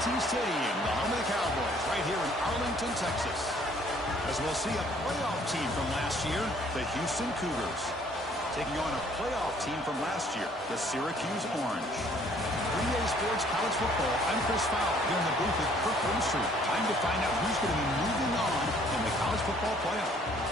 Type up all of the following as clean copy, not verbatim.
AT&T Stadium, the home of the Cowboys, right here in Arlington, Texas. As we'll see a playoff team from last year, the Houston Cougars, taking on a playoff team from last year, the Syracuse Orange. 3A Sports College Football, I'm Chris Fowler here in the booth with Kirk Herbstreit. Time to find out who's going to be moving on in the college football playoff.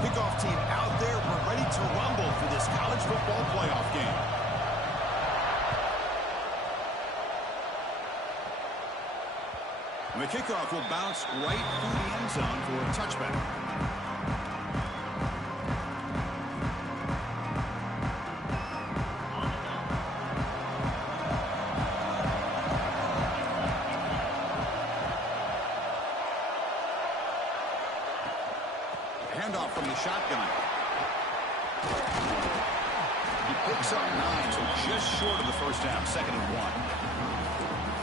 Kickoff team out there. We're ready to rumble for this college football playoff game. And the kickoff will bounce right through the end zone for a touchback. Handoff from the shotgun. He picks up 9, so just short of the first down, 2nd and 1.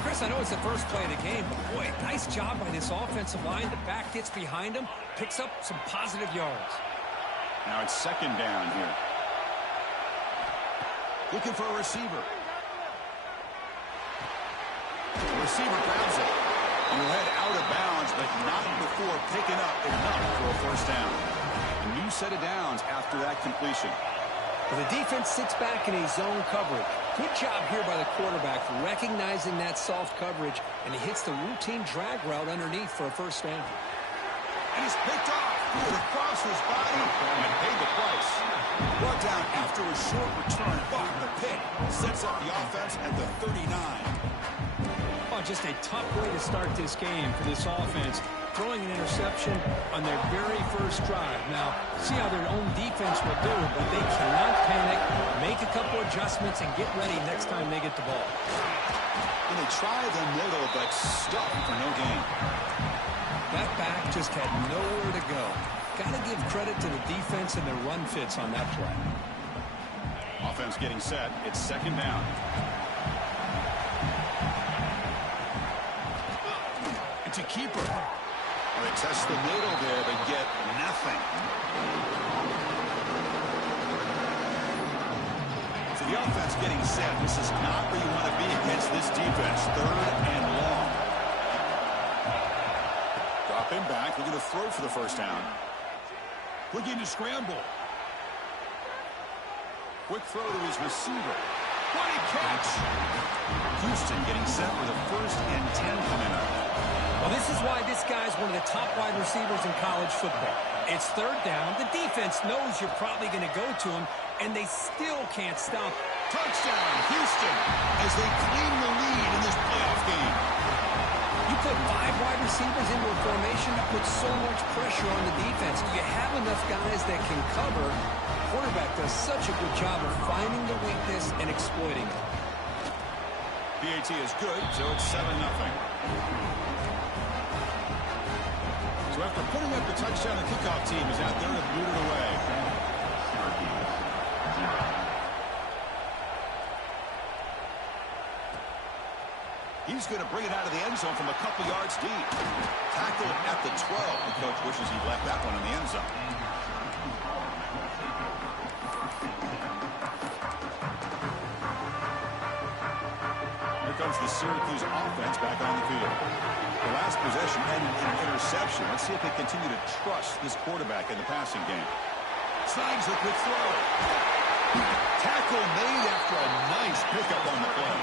Chris, I know it's the first play of the game, but boy, nice job by this offensive line. The back gets behind him, picks up some positive yards. Now it's 2nd down here. Looking for a receiver. The receiver grabs it. And will head out of bounds, but not before picking up enough for a first down. A new set of downs after that completion. Well, the defense sits back in a zone coverage. Good job here by the quarterback recognizing that soft coverage, and he hits the routine drag route underneath for a first down. And he's picked off. Threw it across his body and paid the price. Brought down after a short return, but the pick sets up the offense at the 39. Just a tough way to start this game for this offense, throwing an interception on their very first drive. Now, see how their own defense will do, but they cannot panic, make a couple adjustments, and get ready next time they get the ball. And they try the middle, but stuck for no gain. That back just had nowhere to go. Got to give credit to the defense and their run fits on that play. Offense getting set. It's 2nd down. To keeper. Well, they test the middle there, but get nothing. So the offense getting set. This is not where you want to be against this defense. 3rd and long. Drop him back. Looking to throw for the first down. Looking to scramble. Quick throw to his receiver. What a catch! Houston getting set with a 1st and 10 coming up. Well, this is why this guy's one of the top wide receivers in college football. It's 3rd down. The defense knows you're probably going to go to him, and they still can't stop. Touchdown, Houston, as they claim the lead in this playoff game. You put 5 wide receivers into a formation that puts so much pressure on the defense. You have enough guys that can cover. The quarterback does such a good job of finding the weakness and exploiting it. PAT is good, so it's 7-0. So after putting up the touchdown, the kickoff team is out there to boot it away. He's going to bring it out of the end zone from a couple yards deep. Tackle at the 12. The coach wishes he'd left that one in the end zone. Here comes the Syracuse offense back on the field. The last possession ended in an interception. Let's see if they continue to trust this quarterback in the passing game. Slides a quick throw. Tackle made after a nice pickup on the play.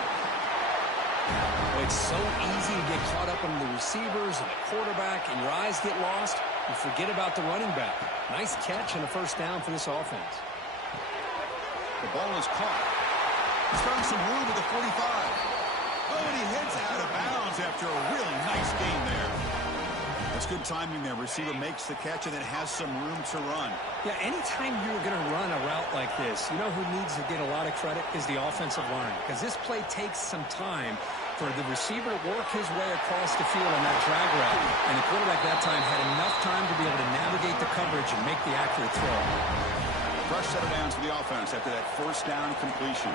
Well, it's so easy to get caught up in the receivers and the quarterback, and your eyes get lost. You forget about the running back. Nice catch and a first down for this offense. The ball is caught. He's found some room at the 45. Oh, and he hits out of bounds after a really nice gain there. That's good timing there. Receiver makes the catch and then has some room to run. Yeah, anytime you're going to run a route like this, you know who needs to get a lot of credit is the offensive line. Because this play takes some time for the receiver to work his way across the field on that drag route. And the quarterback that time had enough time to be able to navigate the coverage and make the accurate throw. Fresh set of downs for the offense after that first down completion.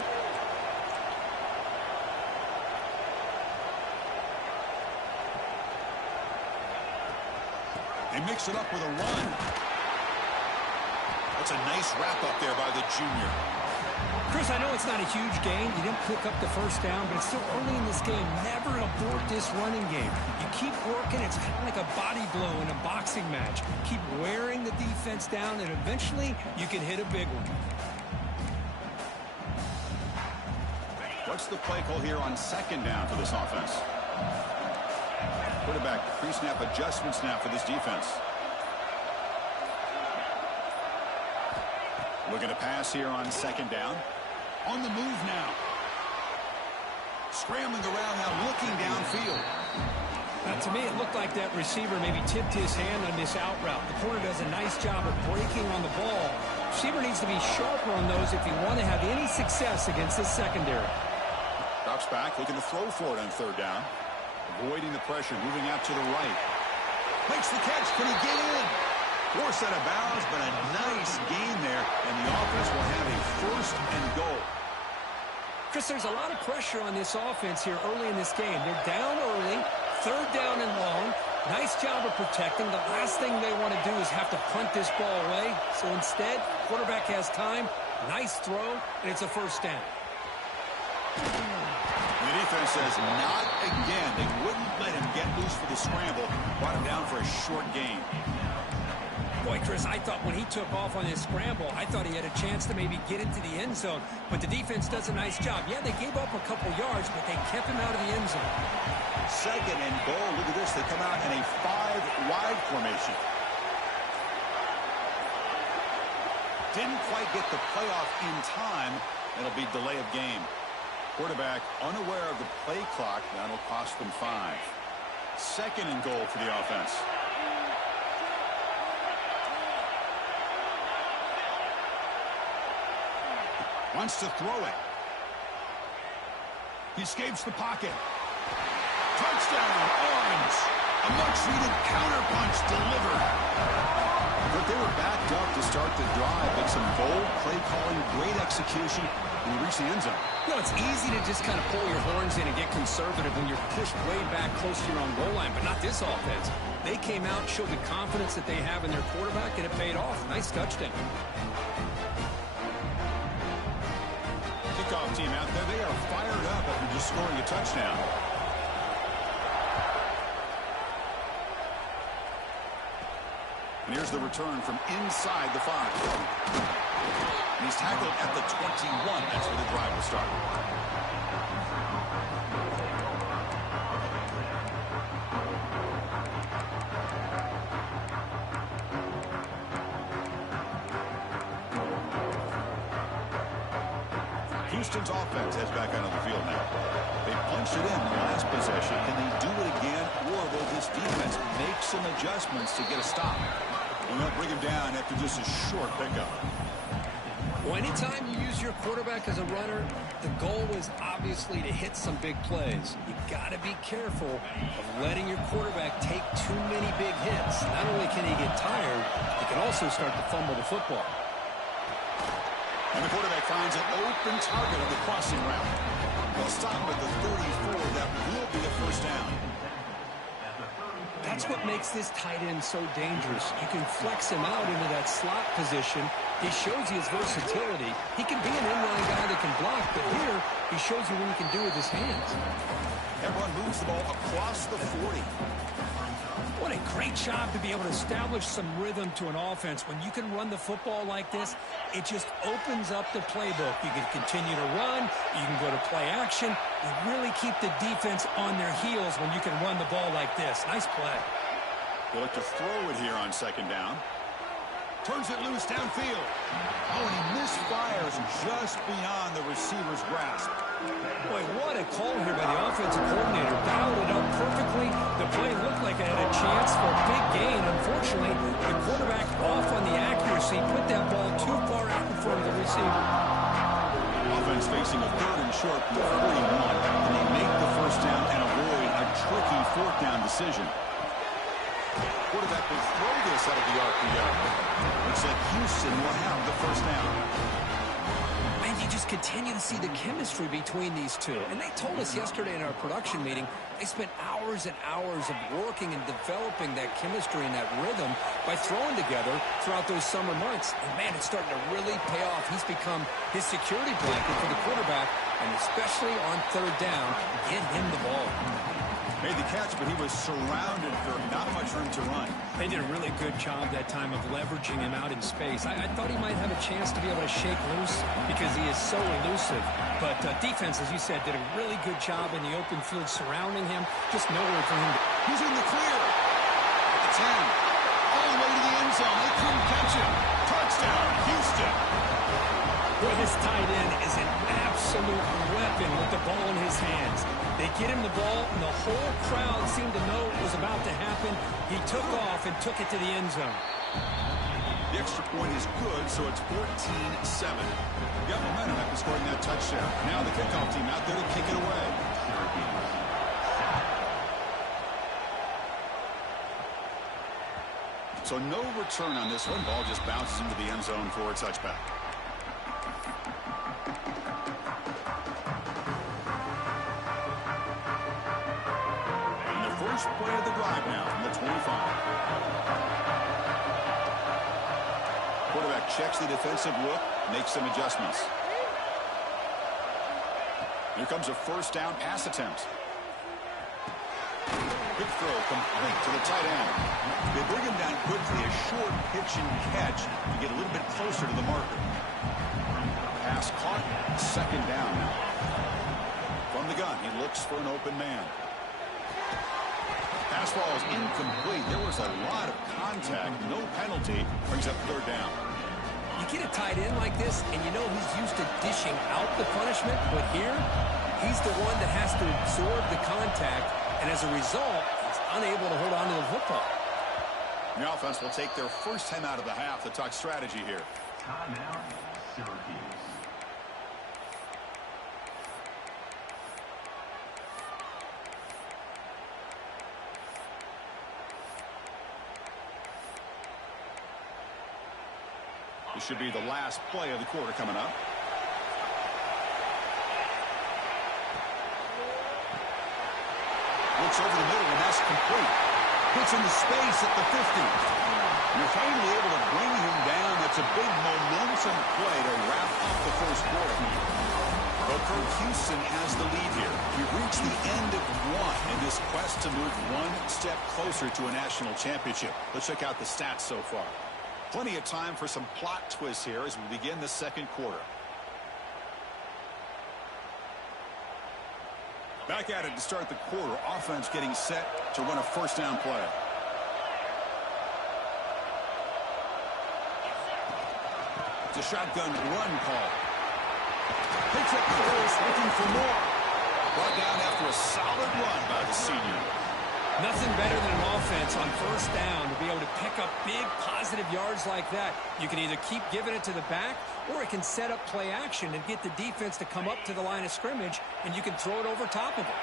They mix it up with a run. That's a nice wrap-up there by the junior. Chris, I know it's not a huge gain. You didn't pick up the first down, but it's still early in this game. Never abort this running game. You keep working. It's kind of like a body blow in a boxing match. Keep wearing the defense down, and eventually you can hit a big one. What's the play call here on second down for this offense? Quarterback pre-snap adjustment snap for this defense. Looking to pass here on second down. On the move now. Scrambling around now, looking downfield. To me, it looked like that receiver maybe tipped his hand on this out route. The corner does a nice job of breaking on the ball. Receiver needs to be sharper on those if you want to have any success against this secondary. Drops back, looking to throw for it on third down. Avoiding the pressure, moving out to the right. Makes the catch. Can he get in? Forced out of bounds, but a nice gain there, and the offense will have a first and goal. Chris, there's a lot of pressure on this offense here early in this game. They're down early, third down and long. Nice job of protecting. The last thing they want to do is have to punt this ball away. So instead, quarterback has time, nice throw, and it's a first down. The defense says not again. They wouldn't let him get loose for the scramble. Brought him down for a short gain. Boy, Chris, I thought when he took off on his scramble, I thought he had a chance to maybe get into the end zone. But the defense does a nice job. Yeah, they gave up a couple yards, but they kept him out of the end zone. Second and goal. Look at this. They come out in a 5-wide formation. Didn't quite get the playoff in time. It'll be delay of game. Quarterback unaware of the play clock. That'll cost them 5. Second and goal for the offense. Wants to throw it. He escapes the pocket. Touchdown, Orange. A much-needed counterpunch delivered. But they were backed up to start the drive, but some bold play calling, great execution, and they reach the end zone. You know, it's easy to just kind of pull your horns in and get conservative when you're pushed way back close to your own goal line, but not this offense. They came out, showed the confidence that they have in their quarterback, and it paid off. Nice touchdown. Kickoff team out there, they are fired up after just scoring a touchdown. And here's the return from inside the 5. And he's tackled at the 21. That's where the drive will start. Houston's offense heads back out on the field now. They punched it in the last possession. Can they do it again, or will this defense make some adjustments to get a stop? And they'll bring him down after just a short pickup. Well, anytime you use your quarterback as a runner, the goal is obviously to hit some big plays. You got to be careful of letting your quarterback take too many big hits. Not only can he get tired, he can also start to fumble the football. And the quarterback finds an open target on the crossing route. They'll stop him at the 34. That will be a first down. That's what makes this tight end so dangerous. You can flex him out into that slot position. He shows you his versatility. He can be an inline guy that can block, but here he shows you what he can do with his hands. Everyone moves the ball across the 40. What a great job to be able to establish some rhythm to an offense. When you can run the football like this, it just opens up the playbook. You can continue to run. You can go to play action. You really keep the defense on their heels when you can run the ball like this. Nice play. They look to throw it here on second down. Turns it loose downfield. Oh, and he misfires just beyond the receiver's grasp. Boy, what a call here by the offensive coordinator. Dialed it up perfectly. The play looked like it had a chance for a big gain. Unfortunately, the quarterback off on the accuracy, put that ball too far out in front of the receiver. Offense facing a third and short from the 41, and they make the first down and avoid a tricky fourth down decision. Quarterback will throw this out of the RPO. Looks like Houston will have the first down. And you just continue to see the chemistry between these two. And they told us yesterday in our production meeting, they spent hours and hours of working and developing that chemistry and that rhythm by throwing together throughout those summer months. And, man, it's starting to really pay off. He's become his security blanket for the quarterback, and especially on third down, get him the ball. Made the catch, but he was surrounded for not much room to run. They did a really good job that time of leveraging him out in space. I thought he might have a chance to be able to shake loose because he is so elusive. But defense, as you said, did a really good job in the open field surrounding him. Just nowhere for him to... He's in the clear. At the 10. All the way to the end zone. They couldn't catch him. Touchdown, Houston. Well, this tight end is an absolute weapon with the ball in his hands. They get him the ball, and the whole crowd seemed to know what was about to happen. He took off and took it to the end zone. The extra point is good, so it's 14-7. Got momentum after scoring that touchdown. Now the kickoff team out there to kick it away. So no return on this one. Ball just bounces into the end zone for a touchback. First play of the drive now from the 25. Quarterback checks the defensive look, makes some adjustments. Here comes a first down pass attempt. Quick throw complete to the tight end. They bring him down quickly, a short pitch and catch to get a little bit closer to the marker. Pass caught, second down now. From the gun, he looks for an open man. Pass ball is incomplete. There was a lot of contact. No penalty. Brings up third down. You get a tight end like this, and you know he's used to dishing out the punishment, but here, he's the one that has to absorb the contact, and as a result, he's unable to hold on to the football. The offense will take their first time out of the half to talk strategy here. Timeout, Syracuse. This should be the last play of the quarter coming up. Looks over the middle, and that's complete. Puts into space at the 50. And you're finally able to bring him down. That's a big momentum play to wrap up the first quarter. But Houston has the lead here. We've reached the end of one in this quest to move one step closer to a national championship. Let's check out the stats so far. Plenty of time for some plot twists here as we begin the second quarter. Back at it to start the quarter. Offense getting set to run a first down play. It's a shotgun run call. Takes it close, looking for more. Brought down after a solid run by the senior. Nothing better than an offense on first down to be able to pick up big positive yards like that. You can either keep giving it to the back, or it can set up play action and get the defense to come up to the line of scrimmage, and you can throw it over top of it.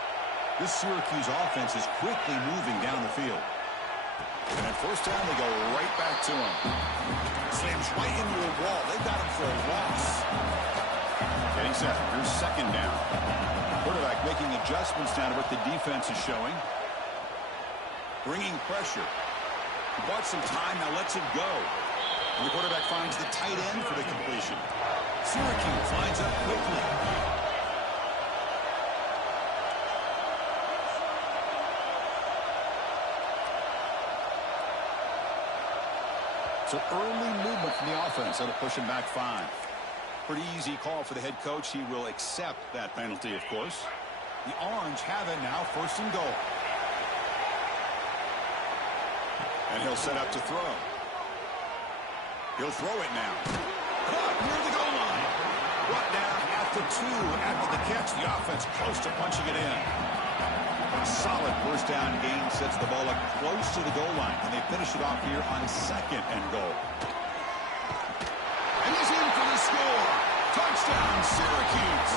This Syracuse offense is quickly moving down the field. And at first down, they go right back to him. Slams right into a wall. They've got him for a loss. Getting set. Here's second down. Quarterback making adjustments down to what the defense is showing. Bringing pressure. Bought some time, now lets it go. And the quarterback finds the tight end for the completion. Syracuse lines up quickly. So early movement from the offense. That'll push him back 5. Pretty easy call for the head coach. He will accept that penalty, of course. The Orange have it now, first and goal. And he'll set up to throw. He'll throw it now. Caught near the goal line. Brought down at the 2 after the catch. The offense close to punching it in. A solid first down gain sets the ball up close to the goal line. And they finish it off here on second and goal. And he's in for the score. Touchdown, Syracuse.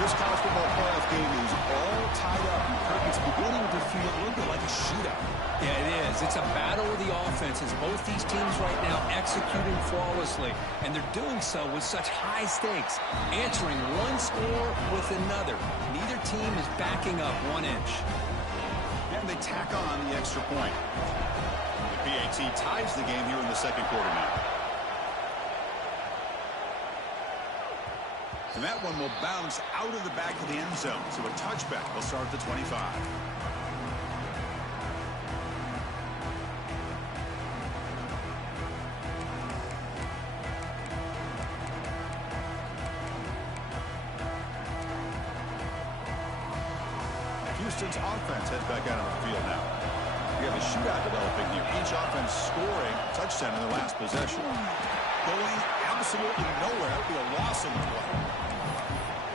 This college football playoff game is all tied up. It's beginning to feel a little bit like a shootout. Yeah, it is. It's a battle of the offenses. Both these teams right now executing flawlessly, and they're doing so with such high stakes, answering one score with another. Neither team is backing up 1 inch. And they tack on the extra point. The PAT ties the game here in the second quarter now. And that one will bounce out of the back of the end zone. So a touchback will start at the 25. Houston's offense heads back out on the field now. We have a shootout developing here. Each offense scoring a touchdown in their last possession. Going absolutely nowhere. That would be a loss in the play.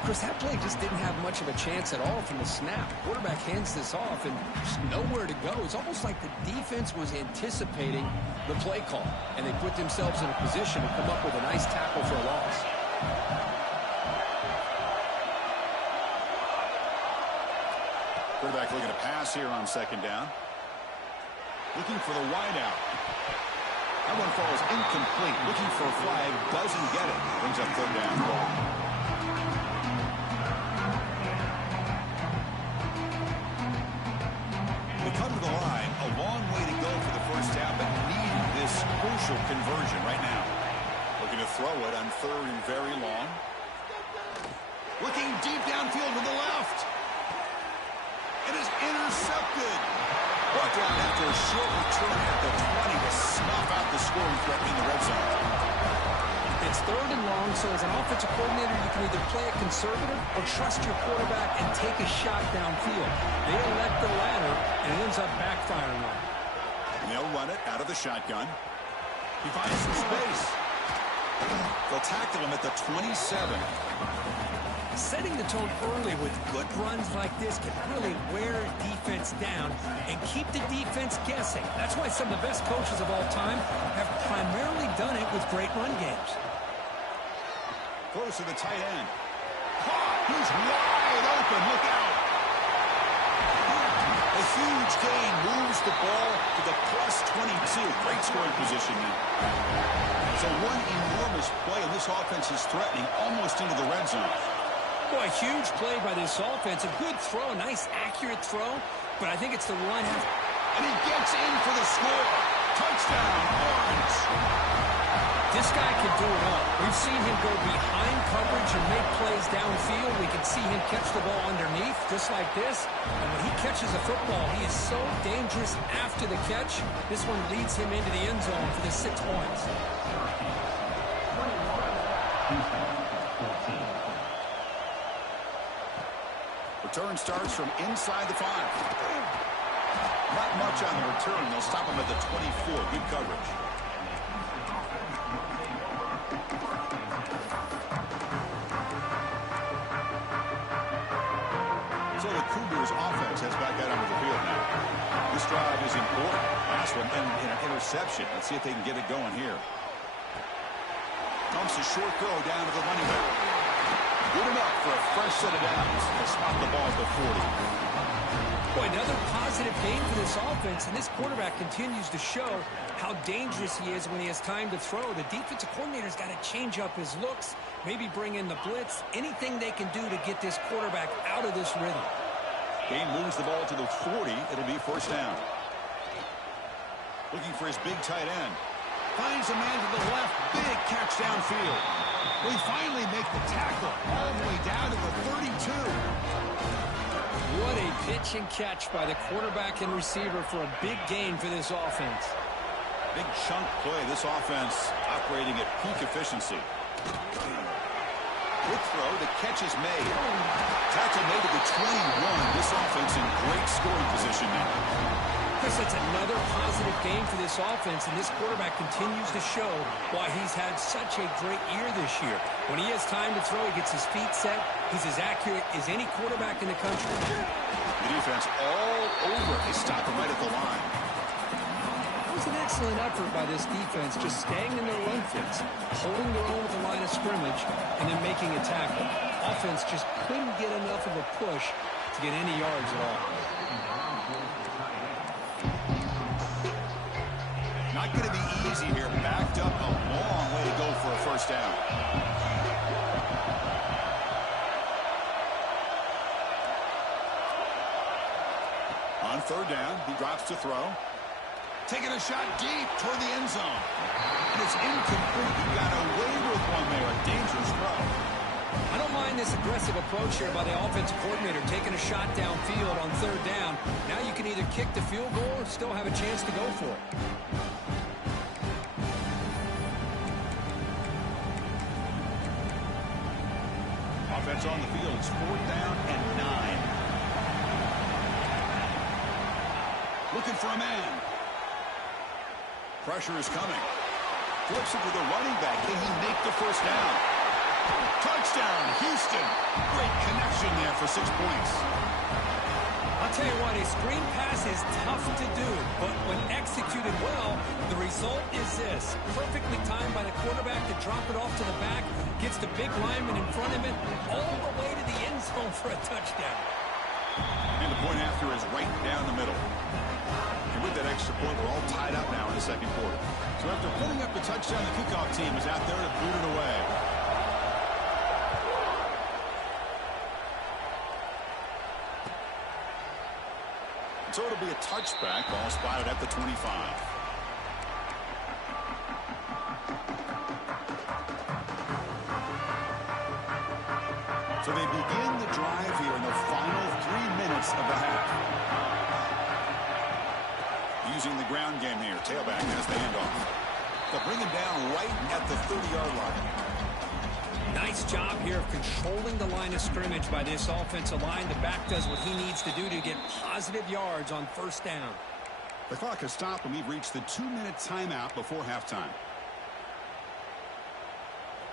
Chris, that play just didn't have much of a chance at all from the snap. Quarterback hands this off and just nowhere to go. It's almost like the defense was anticipating the play call, and they put themselves in a position to come up with a nice tackle for a loss. Quarterback looking to pass here on second down. Looking for the wideout. That one falls incomplete. Looking for a flag. Doesn't get it. Brings up third down. They come to the line. A long way to go for the first down, but need this crucial conversion right now. Looking to throw it on third and very long. Looking deep downfield to the left. It is intercepted. Brought down after a short return at the 20 to snuff out the scoring threat in the red zone. It's third and long, so as an offensive coordinator, you can either play it conservative or trust your quarterback and take a shot downfield. They elect the latter, and it ends up backfiring on them. And they'll run it out of the shotgun. He finds some space. They'll tackle him at the 27. Setting the tone early with good runs like this can really wear defense down and keep the defense guessing. That's why some of the best coaches of all time have primarily done it with great run games. Close to the tight end. Caught. He's wide open. Look out. A huge gain moves the ball to the plus 22. Great scoring position now. So one enormous play, and this offense is threatening almost into the red zone. Boy, a huge play by this offense. A good throw, a nice, accurate throw. But I think it's the one. And he gets in for the score. Touchdown, Orange. This guy can do it all. We've seen him go behind coverage and make plays downfield. We can see him catch the ball underneath, just like this. And when he catches a football, he is so dangerous after the catch. This one leads him into the end zone for the 6 points. Return starts from inside the 5. Not much on the return. They'll stop him at the 24. Good coverage. So the Cougars offense has back out onto the field now. This drive is important. Last one and an interception. Let's see if they can get it going here. Dumps a short throw down to the running back. Good enough for a fresh set of downs. They spot the ball at the 40. Boy, another positive game for this offense, and this quarterback continues to show how dangerous he is when he has time to throw. The defensive coordinator's got to change up his looks, maybe bring in the blitz, anything they can do to get this quarterback out of this rhythm. Game moves the ball to the 40. It'll be first down. Looking for his big tight end. Finds a man to the left. Big catch downfield. We finally make the tackle all the way down to the 32. What a pitch and catch by the quarterback and receiver for a big gain for this offense. Big chunk play. This offense operating at peak efficiency. Quick throw. The catch is made. Tackle made at the 21. This offense in great scoring position now. Chris, that's another positive game for this offense, and this quarterback continues to show why he's had such a great year this year. When he has time to throw, he gets his feet set. He's as accurate as any quarterback in the country. The defense all over. They stop him right at the line. That was an excellent effort by this defense, just staying in their run fits, holding their own at the line of scrimmage, and then making a tackle. offense just couldn't get enough of a push to get any yards at all. Not going to be easy here. Backed up, a long way to go for a first down. On third down, he drops to throw. Taking a shot deep toward the end zone. And it's incomplete. He got away with one there. A dangerous throw. I don't mind this aggressive approach here by the offensive coordinator, taking a shot downfield on third down. Now you can either kick the field goal or still have a chance to go for it. Offense on the field. It's 4th down and 9. Looking for a man. Pressure is coming. Flips it to the running back. Can he make the first down? Touchdown, Houston. Great connection there for 6 points. I'll tell you what, a screen pass is tough to do, but when executed well, the result is this. Perfectly timed by the quarterback to drop it off to the back, gets the big lineman in front of it, all the way to the end zone for a touchdown. And the point after is right down the middle. And with that extra point, we're all tied up now in the second quarter. So after putting up the touchdown, the kickoff team is out there to boot it away. So it'll be a touchback. Ball spotted at the 25. So they begin the drive here in the final 3 minutes of the half. Using the ground game here. Tailback has the handoff. They'll bring him down right at the 30-yard line. Nice job here of controlling the line of scrimmage by this offensive line. The back does what he needs to do to get positive yards on first down. The clock has stopped and we've reached the 2-minute timeout before halftime.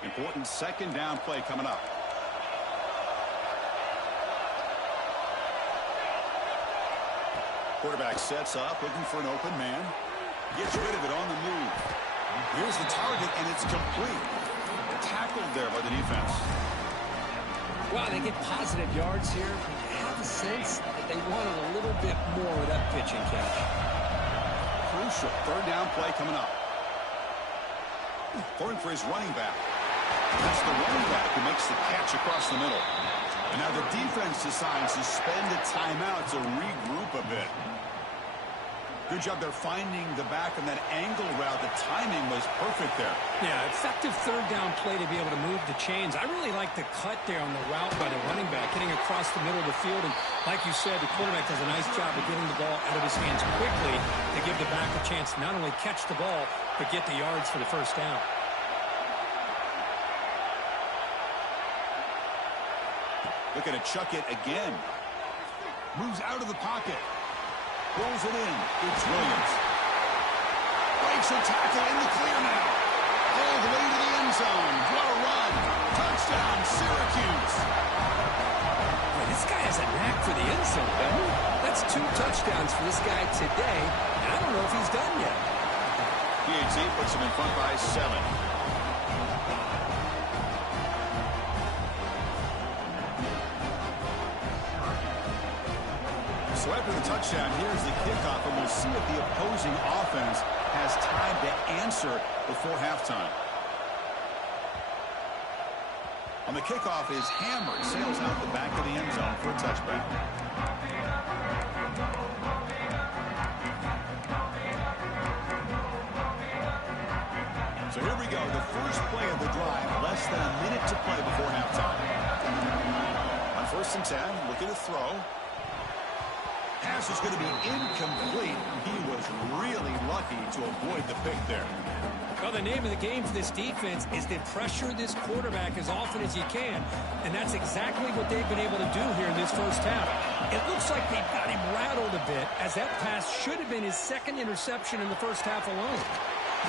Important second down play coming up. Quarterback sets up, looking for an open man. Gets rid of it on the move. Here's the target, and it's complete. Tackled there by the defense. Wow, they get positive yards here. I have a sense that they wanted a little bit more of that pitch and catch. Crucial third down play coming up. Throwing for his running back. That's the running back who makes the catch across the middle. And now the defense decides to spend a timeout to regroup a bit. Good job there finding the back on that angle route. The timing was perfect there. Yeah, effective third down play to be able to move the chains. I really like the cut there on the route by the running back, hitting across the middle of the field. And like you said, the quarterback does a nice job of getting the ball out of his hands quickly to give the back a chance to not only catch the ball, but get the yards for the first down. Looking to chuck it again. Moves out of the pocket. Rolls it in. It's Williams. Breaks a tackle in the clear now. All the way to the end zone. What a run. Touchdown, Syracuse. Boy, this guy has a knack for the end zone, doesn't he? That's 2 touchdowns for this guy today. I don't know if he's done yet. PAT puts him in front by 7. So after the touchdown, here's the kickoff, and we'll see if the opposing offense has time to answer before halftime. On the kickoff is hammered, sails out the back of the end zone for a touchback. So here we go, the first play of the drive, less than a minute to play before halftime. On 1st and 10, looking to throw. Pass is going to be incomplete. He was really lucky to avoid the pick there. Well, the name of the game for this defense is to pressure this quarterback as often as you can. And that's exactly what they've been able to do here in this first half. It looks like they've got him rattled a bit, as that pass should have been his 2nd interception in the first half alone.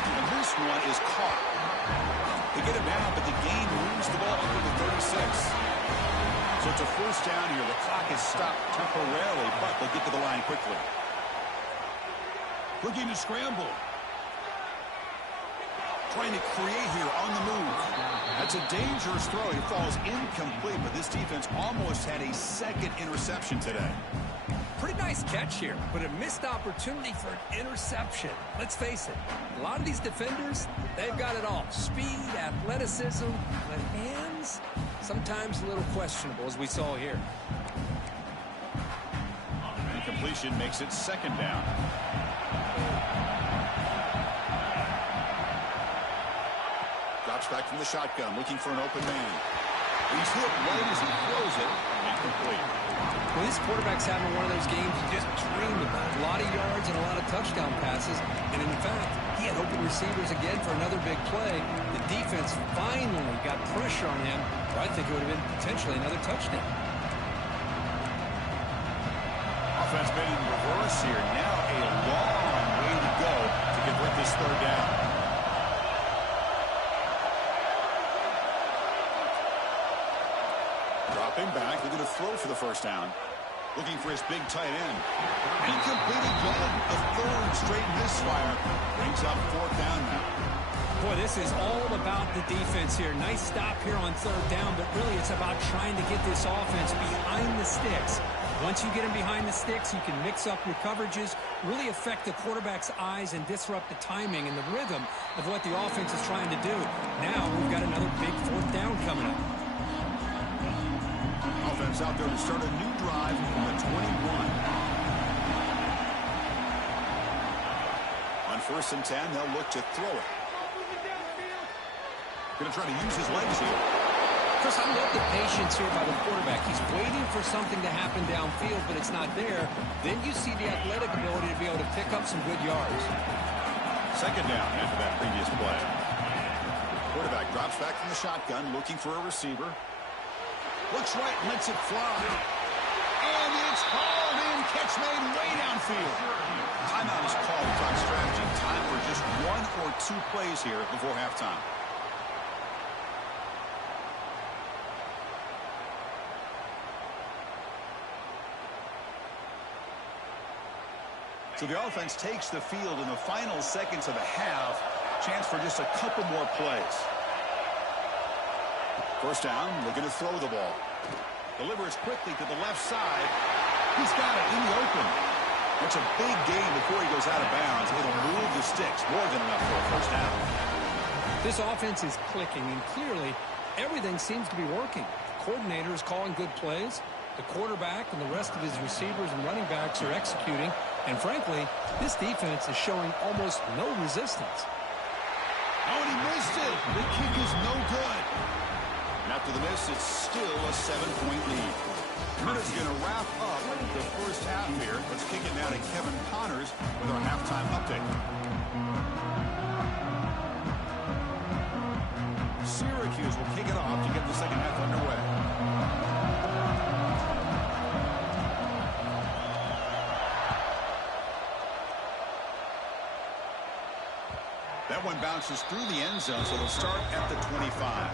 And this one is caught. They get him down, but the game moves the ball under the 36. So it's a first down here. The clock is stopped temporarily, but they get to the line quickly. Looking to scramble. trying to create here on the move. That's a dangerous throw. It falls incomplete, but this defense almost had a second interception today. Pretty nice catch here, but a missed opportunity for an interception. Let's face it, a lot of these defenders, they've got it all. Speed, athleticism, but hands, sometimes a little questionable, as we saw here. Incompletion makes it second down. Drops back from the shotgun, looking for an open man. He's hit right as he throws it. Incomplete. Well, this quarterback's having one of those games you just dreamed about. A lot of yards and a lot of touchdown passes. And in fact, he had open receivers again for another big play. The defense finally got pressure on him. Or I think it would have been potentially another touchdown. Offense made in reverse here. Now a long way to go to convert this third down. Dropping back, looking to throw for the first down. Looking for his big tight end. Incomplete again. The third straight misfire. Brings up fourth down now. Boy, this is all about the defense here. Nice stop here on third down, but really it's about trying to get this offense behind the sticks. Once you get them behind the sticks, you can mix up your coverages, really affect the quarterback's eyes and disrupt the timing and the rhythm of what the offense is trying to do. Now we've got another big fourth down coming up. Offense out there to start a new drive from the 21. On 1st and 10, they'll look to throw it. Going to try to use his legs here. Chris, I love the patience here by the quarterback. He's waiting for something to happen downfield, but it's not there. Then you see the athletic ability to be able to pick up some good yards. Second down after that previous play. Quarterback drops back from the shotgun, looking for a receiver. Looks right, lets it fly. And it's hauled in. Catch made way downfield. Timeout is called to talk strategy. Time for just one or two plays here before halftime. So the offense takes the field in the final seconds of the half. Chance for just a couple more plays. First down, looking to throw the ball. Delivers quickly to the left side. He's got it in the open. It's a big gain before he goes out of bounds. It'll move the sticks. More than enough for a first down. This offense is clicking, and clearly everything seems to be working. The coordinator is calling good plays. The quarterback and the rest of his receivers and running backs are executing. And frankly, this defense is showing almost no resistance. Oh, and he missed it. The kick is no good. And after the miss, it's still a 7-point lead. Minute's going to wrap up the first half here. Let's kick it now to Kevin Connors with our halftime update. Syracuse will kick it off to get the second half underway. That one bounces through the end zone, so they'll start at the 25.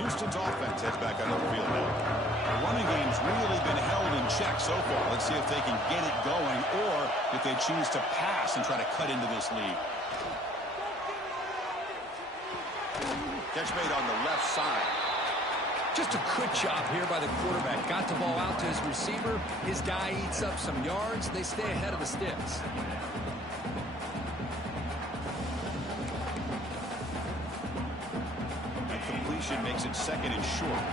Houston's offense heads back onto the field now. The running game's really been held in check so far. Let's see if they can get it going or if they choose to pass and try to cut into this lead. Catch made on the left side. Just a good job here by the quarterback. Got the ball out to his receiver. His guy eats up some yards. They stay ahead of the sticks. That completion makes it second and short.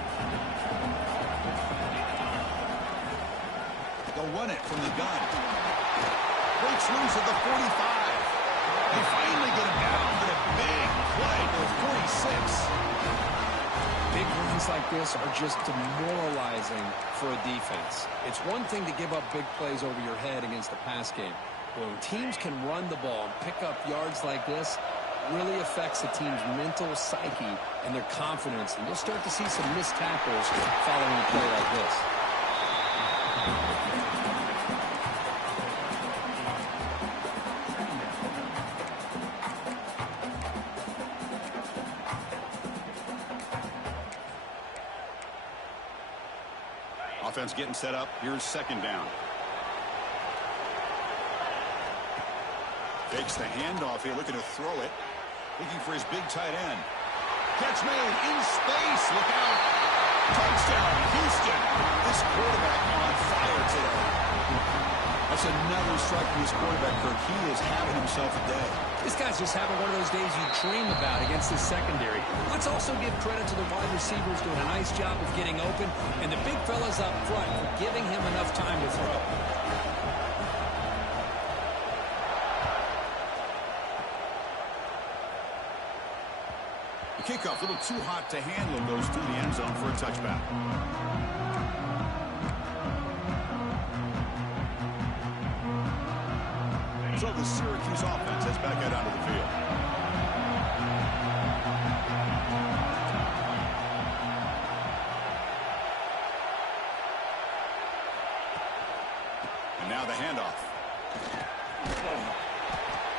They'll run it from the gun. Breaks loose at the 45. They finally get him down for a big play to the 46. Big runs like this are just demoralizing for a defense. It's one thing to give up big plays over your head against the pass game. But when teams can run the ball and pick up yards like this, it really affects the team's mental psyche and their confidence. And you'll start to see some missed tackles following a play like this. Offense getting set up. Here's second down. Takes the handoff here, looking to throw it. Looking for his big tight end. Catch made in space. Look out. Touchdown, Houston. This quarterback on fire today. That's another strike from his quarterback, Kirk. He is having himself a day. This guy's just having one of those days you dream about against this secondary. Let's also give credit to the wide receivers doing a nice job of getting open, and the big fellas up front for giving him enough time to throw. The kickoff, a little too hot to handle, goes through the end zone for a touchback. So the Syracuse offense heads back out onto the field. And now the handoff.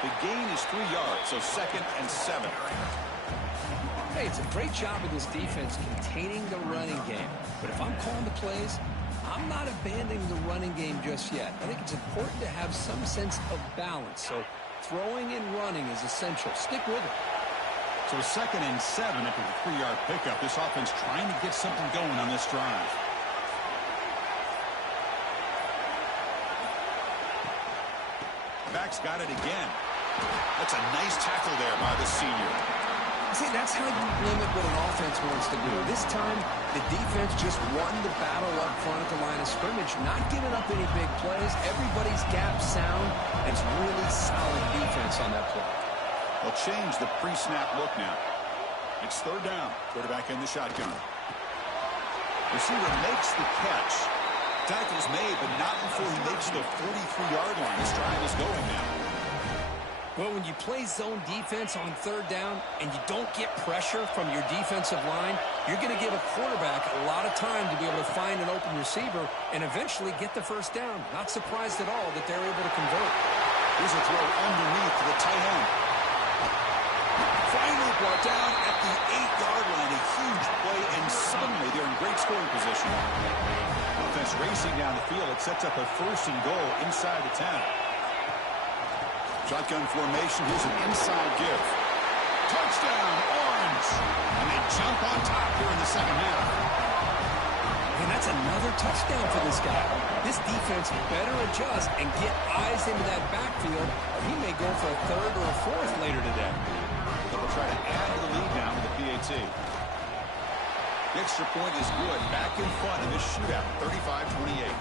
The gain is 3 yards, so 2nd and 7. Hey, it's a great job of this defense containing the running game. But if I'm calling the plays, I'm not abandoning the running game just yet. I think it's important to have some sense of balance. So throwing and running is essential. Stick with it. So 2nd and 7 after the 3-yard pickup. This offense trying to get something going on this drive. Back's got it again. That's a nice tackle there by the senior. See, that's how you limit what an offense wants to do. This time, the defense just won the battle up front at the line of scrimmage, not giving up any big plays. Everybody's gap sound. It's really solid defense on that play. They'll change the pre-snap look now. It's 3rd down. Quarterback in the shotgun. Receiver makes the catch. Tackle's made, but not before he makes the 43-yard line. This drive is going now. Well, when you play zone defense on 3rd down and you don't get pressure from your defensive line, you're going to give a quarterback a lot of time to be able to find an open receiver and eventually get the 1st down. Not surprised at all that they're able to convert. Here's a throw underneath to the tight end. Finally brought down at the 8-yard line. A huge play, and suddenly they're in great scoring position. Offense racing down the field. It sets up a 1st and goal inside the 10. Shotgun formation. Here's an inside give. Touchdown, Orange. And they jump on top here in the 2nd half. And that's another touchdown for this guy. This defense better adjust and get eyes into that backfield, or he may go for a 3rd or a 4th later today. They'll try to add to the lead now with the PAT. The extra point is good. Back in front in this shootout, 35-28.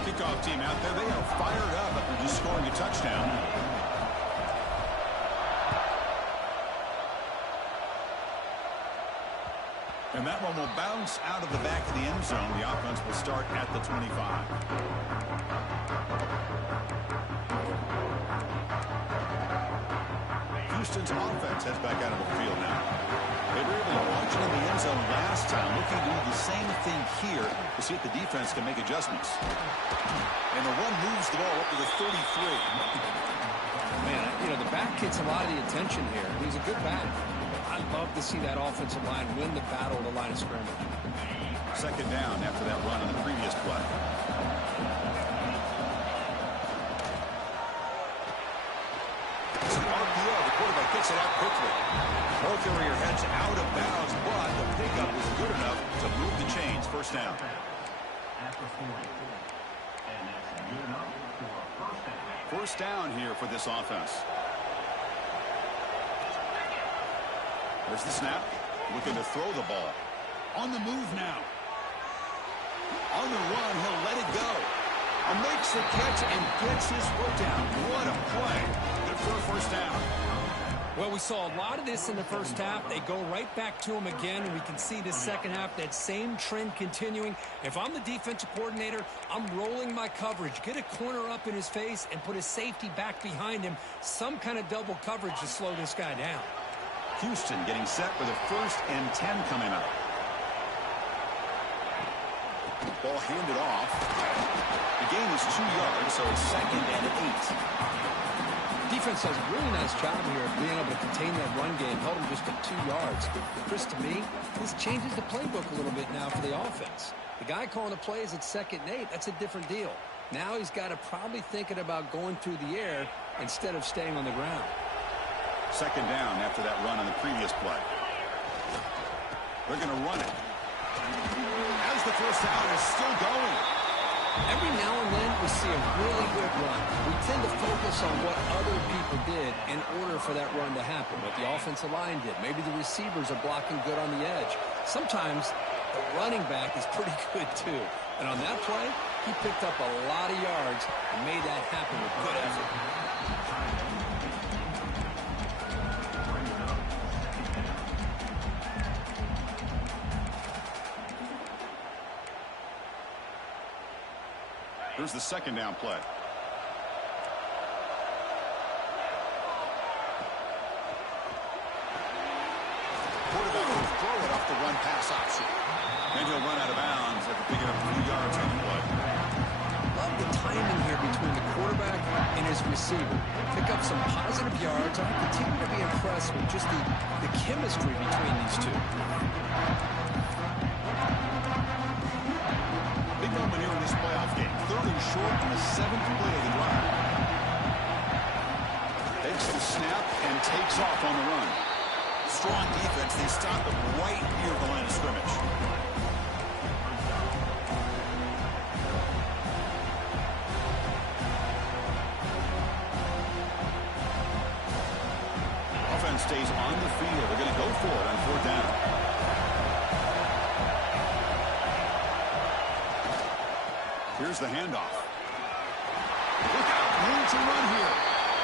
Kickoff team out there. They are fired up after just scoring a touchdown. And that one will bounce out of the back of the end zone. The offense will start at the 25. Houston's offense heads back out of the field now. They were able to launch it in the end zone last time, looking to do the same thing here to see if the defense can make adjustments. And the one moves the ball up to the 33. Man, you know, the back gets a lot of the attention here. He's a good back. I'd love to see that offensive line win the battle at the line of scrimmage. 2nd down after that run on the previous play. The quarterback gets it out quickly. Ball carrier heads out of bounds, but the pickup is good enough to move the chains. 1st down. At the 44. And that's good enough for a 1st down. 1st down here for this offense. There's the snap. Looking to throw the ball. On the move now. On the run, he'll let it go. Makes the catch and gets his foot down. What a play. Good for a 1st down. Well, we saw a lot of this in the 1st half. They go right back to him again, and we can see the 2nd half, that same trend continuing. If I'm the defensive coordinator, I'm rolling my coverage. Get a corner up in his face and put his safety back behind him. Some kind of double coverage to slow this guy down. Houston getting set with a 1st and 10 coming up. Ball handed off. The gain is 2 yards, so it's 2nd and 8. Defense does a really nice job here of being able to contain that run game, held them just at 2 yards. Chris, to me, this changes the playbook a little bit now for the offense. The guy calling the plays at 2nd and 8, that's a different deal. Now he's got to probably thinking about going through the air instead of staying on the ground. 2nd down after that run on the previous play. They're going to run it. As the first down is still going. Every now and then we see a really good run. We tend to focus on what other people did in order for that run to happen, what the offensive line did. Maybe the receivers are blocking good on the edge. Sometimes the running back is pretty good too. And on that play, he picked up a lot of yards and made that happen with good effort. Here's the 2nd down play. Quarterback will throw it off the run pass option. And he'll run out of bounds after picking up 2 yards on the play. Love the timing here between the quarterback and his receiver. Pick up some positive yards. I continue to be impressed with just the chemistry between these two. Big moment here in this playoff game. 3rd and short on the 7th play of the drive. Takes the snap and takes off on the run. Strong defense. They stop him right near the line of scrimmage. Offense stays on the field. They're going to go for it on 4th down. Here's the handoff. Look out, room to run here.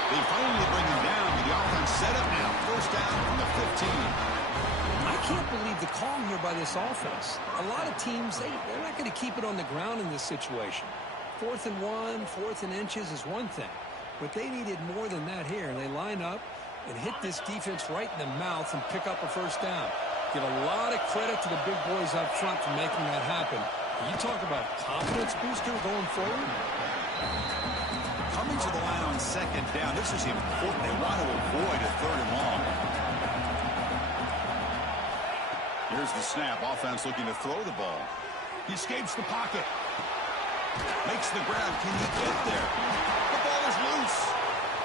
They finally bring him down, but the offense set up now. 1st down from the 15. I can't believe the call here by this offense. A lot of teams, they're not going to keep it on the ground in this situation. 4th and 1, 4th and inches is one thing. But they needed more than that here. And they line up and hit this defense right in the mouth and pick up a 1st down. Give a lot of credit to the big boys up front for making that happen. You talk about confidence booster going forward. Coming to the line on 2nd down. This is important. They want to avoid a 3rd and long. Here's the snap. Offense looking to throw the ball. He escapes the pocket. Makes the grab. Can he get there? The ball is loose.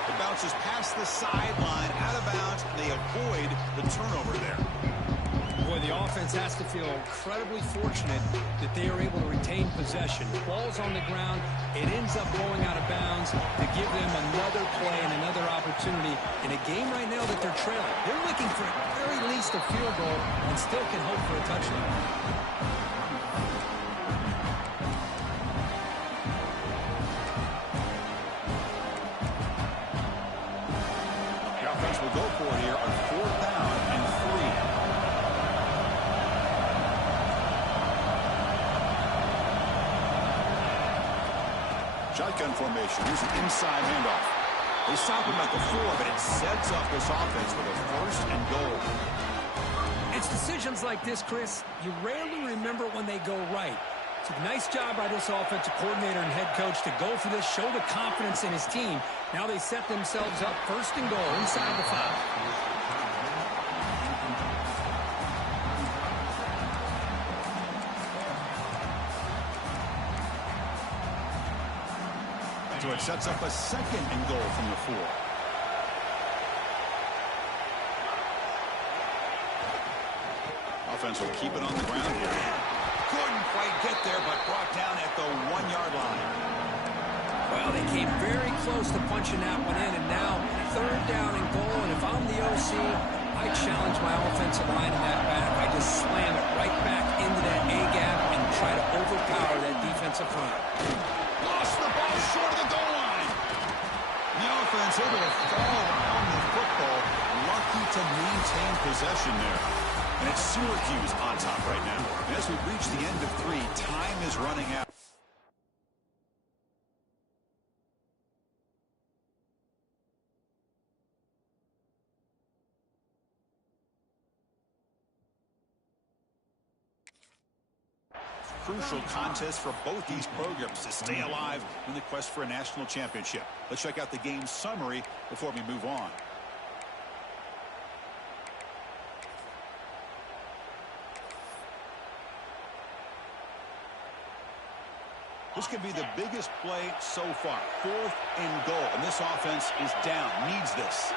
It bounces past the sideline, out of bounds. They avoid the turnover there. Boy, the offense has to feel incredibly fortunate that they are able to retain possession. The ball's on the ground. It ends up going out of bounds to give them another play and another opportunity in a game right now that they're trailing. They're looking for at very least a field goal and still can hope for a touchdown. Will go for it here on 4th down and 3. Shotgun formation. Here's an inside handoff. They stop him at the 4, but it sets up this offense with a 1st and goal. It's decisions like this, Chris, you rarely remember when they go right. It's a nice job by this offensive coordinator and head coach to go for this, show the confidence in his team. Now they set themselves up 1st and goal inside the 5. So it sets up a 2nd and goal from the 4. Offense will keep it on the ground here. Couldn't quite get there, but brought down at the 1-yard line. Well, they came very close to punching that one in, and now 3rd down and goal. And if I'm the OC, I challenge my offensive line in that back. I just slam it right back into that A-gap and try to overpower that defensive front. Lost the ball short of the goal line. The offense able to fall on the football. Lucky to maintain possession there. And it's Syracuse on top right now. And as we reach the end of 3, time is running out. crucial contest for both these programs to stay alive in the quest for a national championship. Let's check out the game summary before we move on. This could be the biggest play so far. 4th and goal. And this offense is down. Needs this.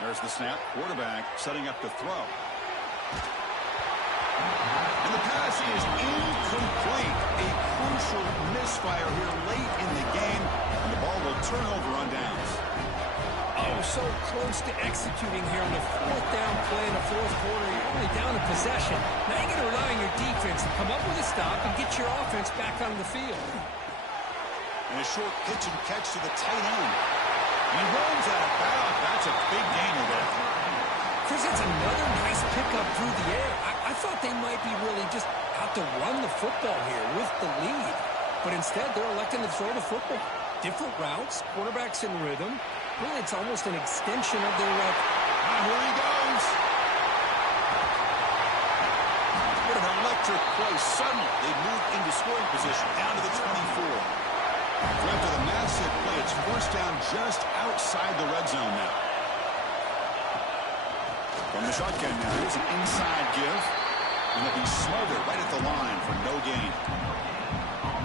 There's the snap. Quarterback setting up to throw. And the pass is incomplete. A crucial misfire here late in the game. And the ball will turn over on downs. Oh, so close to executing here on the 4th down play in the 4th quarter. You're only down a possession. Now you got to rely on your defense to come up with a stop and get your offense back on the field. And a short pitch and catch to the tight end. He runs out of bounds. That's a big gainer there. Chris, it's another nice pickup through the air. I thought they might be really just out to run the football here with the lead. But instead, they're electing to throw the football. Different routes, quarterbacks in rhythm. Really, it's almost an extension of their rep. Here he goes. What an electric play. Suddenly, they moved into scoring position, down to the 24. After the massive play, it's 1st down just outside the red zone now. From the shotgun now, here's an inside give. And they'll be smothered right at the line for no gain.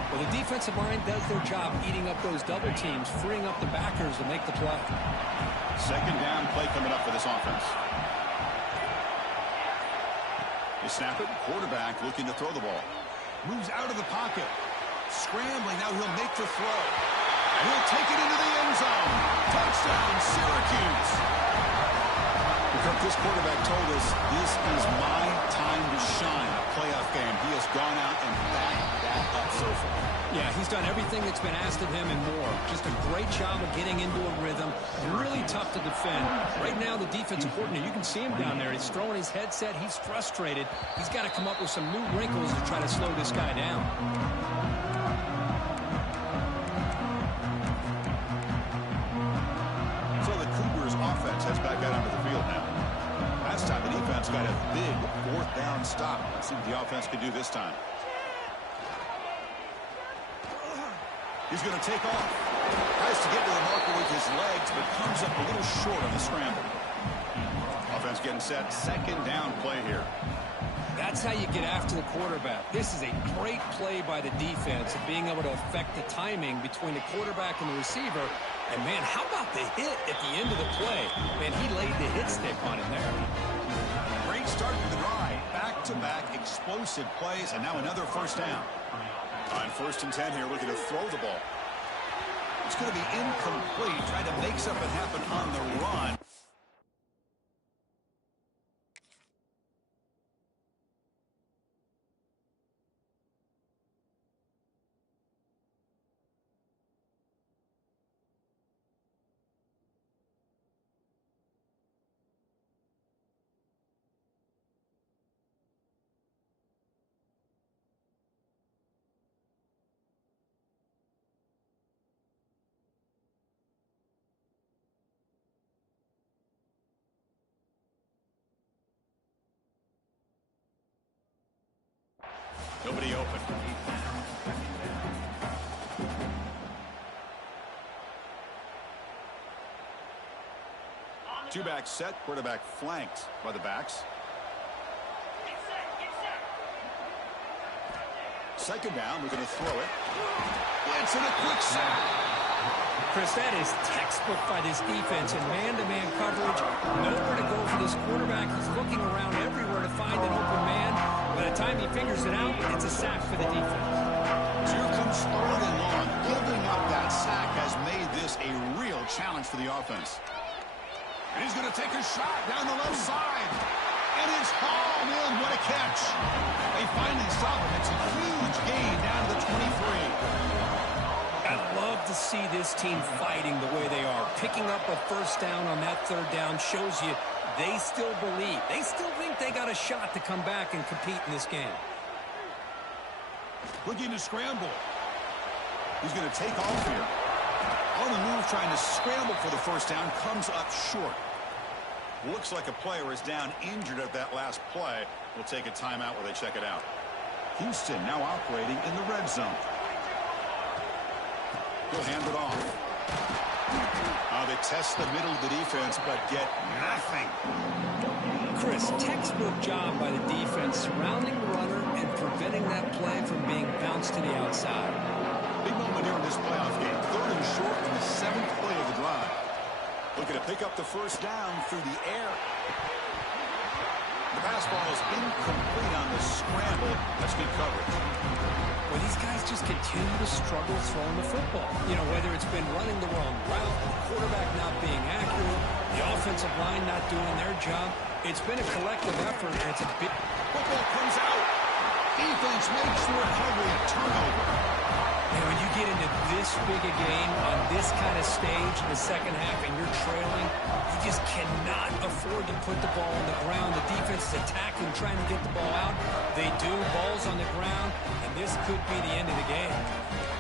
Well, the defensive line does their job eating up those double teams, freeing up the backers to make the play. 2nd down play coming up for this offense. They snap it. Quarterback looking to throw the ball. Moves out of the pocket. Scrambling. Now he'll make the throw. And he'll take it into the end zone. Touchdown, Syracuse. Because this quarterback told us this is my time to shine. A playoff game. He has gone out and backed that up so far. Yeah, he's done everything that's been asked of him and more. Just a great job of getting into a rhythm. Really tough to defend. Right now, the defensive coordinator, you can see him down there. He's throwing his headset. He's frustrated. He's got to come up with some new wrinkles to try to slow this guy down. So the Cougars offense heads back out onto the field now. Last time the defense got a big 4th down stop. Let's see what the offense can do this time. He's going to take off. Tries to get to the marker with his legs, but comes up a little short on the scramble. Offense getting set. 2nd down play here. That's how you get after the quarterback. This is a great play by the defense of being able to affect the timing between the quarterback and the receiver. And, man, how about the hit at the end of the play? Man, he laid the hit stick on him there. Great start to the drive. Back-to-back explosive plays, and now another 1st down. On 1st and 10 here, looking to throw the ball. It's going to be incomplete, trying to make something happen on the run. Nobody open. Two-back set, quarterback flanked by the backs. 2nd down, we're going to throw it. It's in a quick sack. Chris, that is textbook by this defense in man-to-man coverage. Nowhere to go for this quarterback. He's looking around everywhere to find an open man. By the time he figures it out, it's a sack for the defense. So here comes 3rd and long. Giving up that sack has made this a real challenge for the offense. And he's going to take a shot down the left side. And it's hauled in. What a catch. They finally stop him. It's a huge gain down to the 23. I love to see this team fighting the way they are. Picking up a 1st down on that 3rd down shows you they still believe. They still think they got a shot to come back and compete in this game. Looking to scramble. He's going to take off here. On the move, trying to scramble for the 1st down. Comes up short. Looks like a player is down injured at that last play. We'll take a timeout while they check it out. Houston now operating in the red zone. He'll hand it off. They test the middle of the defense, but get nothing. Chris, textbook job by the defense surrounding the runner and preventing that play from being bounced to the outside. Big moment here in this playoff game. 3rd and short in the 7th play of the drive. Looking to pick up the first down through the air. The pass ball is incomplete on the scramble. That's good coverage. Well, these guys just continue to struggle throwing the football. You know, whether it's been running the wrong route, the quarterback not being accurate, the offensive line not doing their job. It's been a collective effort, and it's a big... Football comes out. Defense makes the recovery, a turnover. And when you get into this big a game on this kind of stage in the second half and you're trailing, you just cannot afford to put the ball on the ground. The defense is attacking, trying to get the ball out. They do. Ball's on the ground, and this could be the end of the game.